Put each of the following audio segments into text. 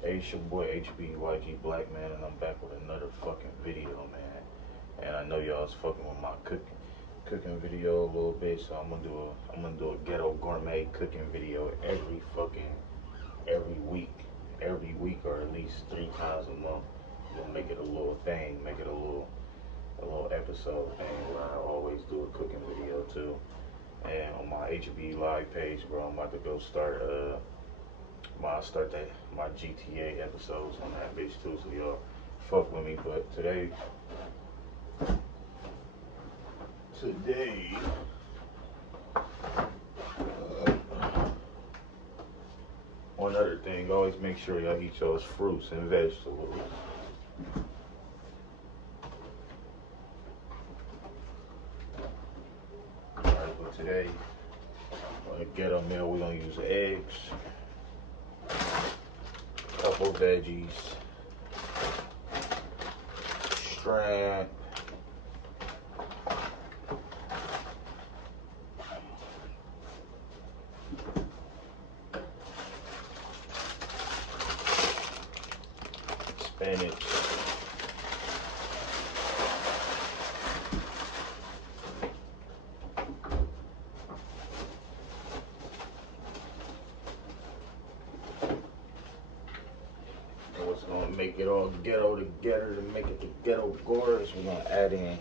Hey, it's your boy HBYG Black Man, and I'm back with another fucking video, man. And I know y'all's fucking with my cooking video a little bit, so I'm gonna do a ghetto gourmet cooking video every week, or at least 3 times a month. I'm gonna make it a little thing, make it a little episode thing where I always do a cooking video too. And on my HB Live page, bro, I'm about to go start my GTA episodes on that bitch too, so y'all fuck with me. But today, one other thing, always make sure y'all eat y'all's fruits and vegetables. Alright, but today, on a ghetto meal, we're gonna use eggs, couple veggies, shrimp, spinach, what's gonna make it all ghetto together to make it the ghetto gorgeous, we're gonna add in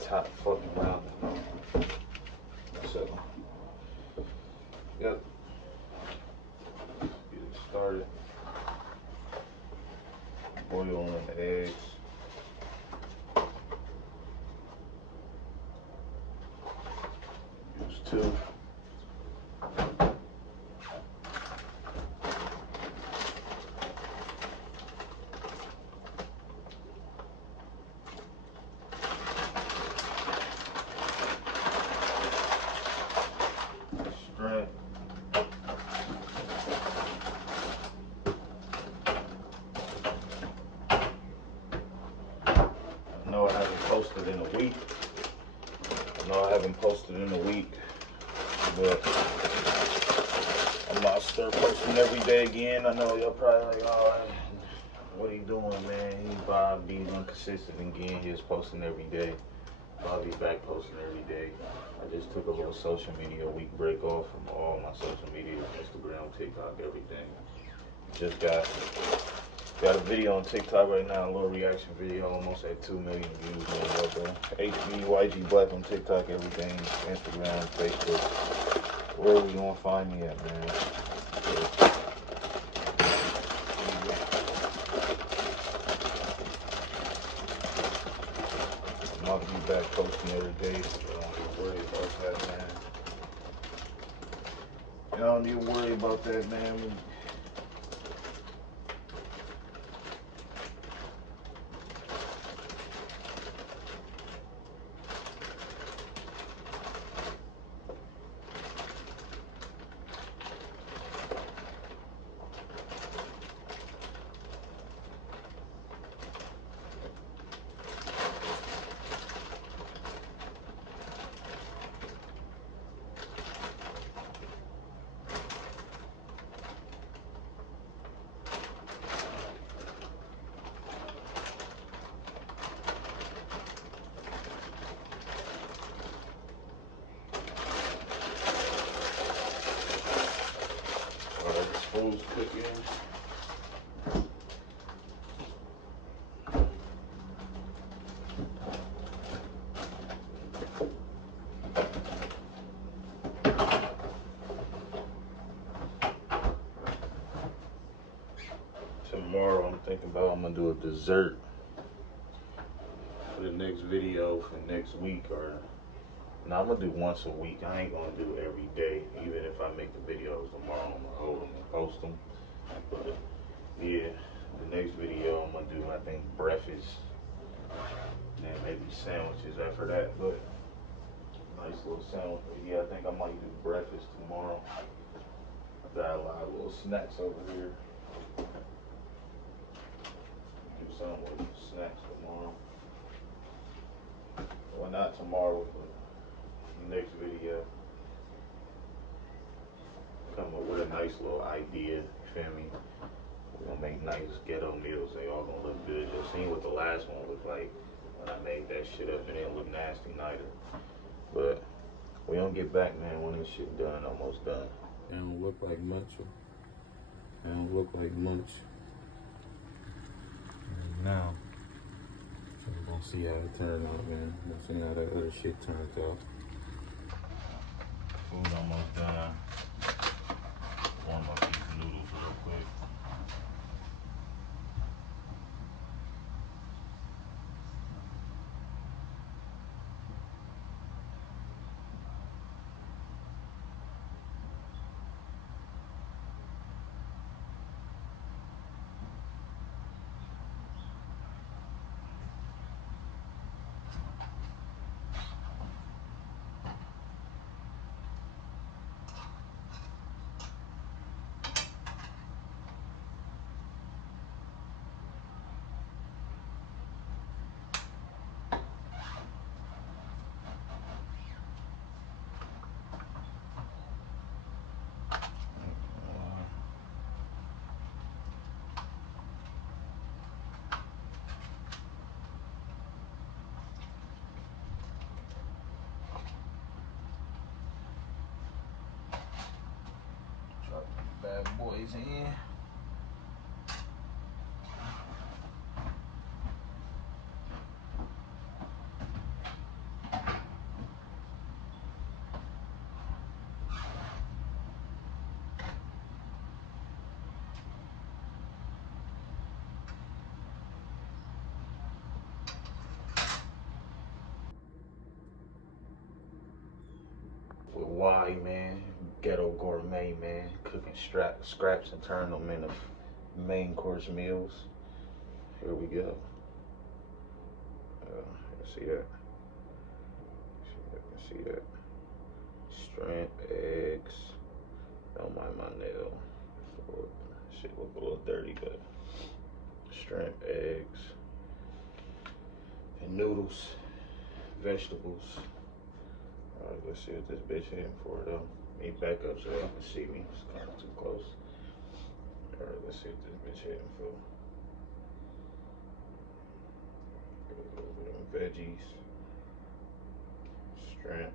top fucking ramen. So, yep. Get it started. Boiling the eggs. Use 2. Shrimp. I know I haven't posted in a week. But I'm about to start posting every day again. I know y'all probably like, oh, what he doing, man? He Bob being inconsistent again. He was posting every day. I'll be back posting every day. I just took a little social media week break off from all my social media, Instagram, TikTok, everything. Just got a video on TikTok right now, a little reaction video, almost at 2 million views, man. Welcome. HBYG Black on TikTok, everything, Instagram, Facebook. Where you gonna find me at, man? I'm about to be back posting every day, so you don't need to worry about that, man. You don't need to worry about that, man. Food's cooking. Tomorrow I'm gonna do a dessert for the next video for next week, or no, I'm gonna do once a week. I ain't gonna do every day. Even if I make the videos tomorrow, I'm gonna hold them and post them. But yeah, the next video I'm gonna do, I think, breakfast, and then maybe sandwiches after that. But nice little sandwich. But yeah, I think I might do breakfast tomorrow. I got a lot of little snacks over here. Do something with snacks tomorrow. Well, not tomorrow, but next video. Come up with a nice little idea, you feel me? We're gonna make nice ghetto meals. They all gonna look good. Just seen what the last one looked like when I made that shit up. It didn't look nasty neither. But we don't get back, man, when this shit done, almost done. It don't look like much. It don't look like much. And now, we're gonna see how it turns out, man. We'll see how that other shit turns out. Food almost done. Warm up these noodles real quick. Drop the bad boys in. With Y, man, ghetto gourmet, man, cooking scraps and turn them into main course meals. Here we go. See that? See that? Shrimp, eggs. Don't mind my nail. Shit look a little dirty, but shrimp, eggs, and noodles, vegetables. Alright, let's see what this bitch hitting for though. Let me back up so y'all can see me. It's kind of too close. Alright, let's see what this bitch hitting for. A little bit of veggies, shrimp.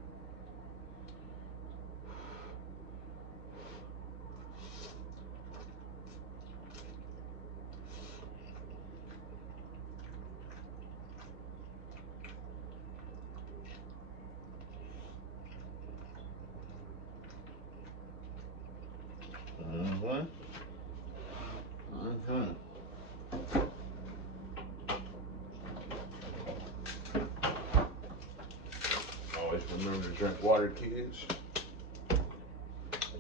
Always remember to drink water, kids.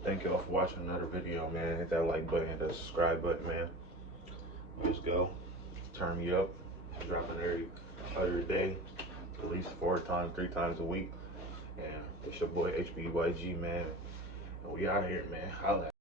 Thank y'all for watching another video, man. Hit that like button, hit that subscribe button, man. Let's go. Turn me up. Dropping every other day, at least 3 times a week. And it's your boy HBYG, man. And we out here, man. Holla.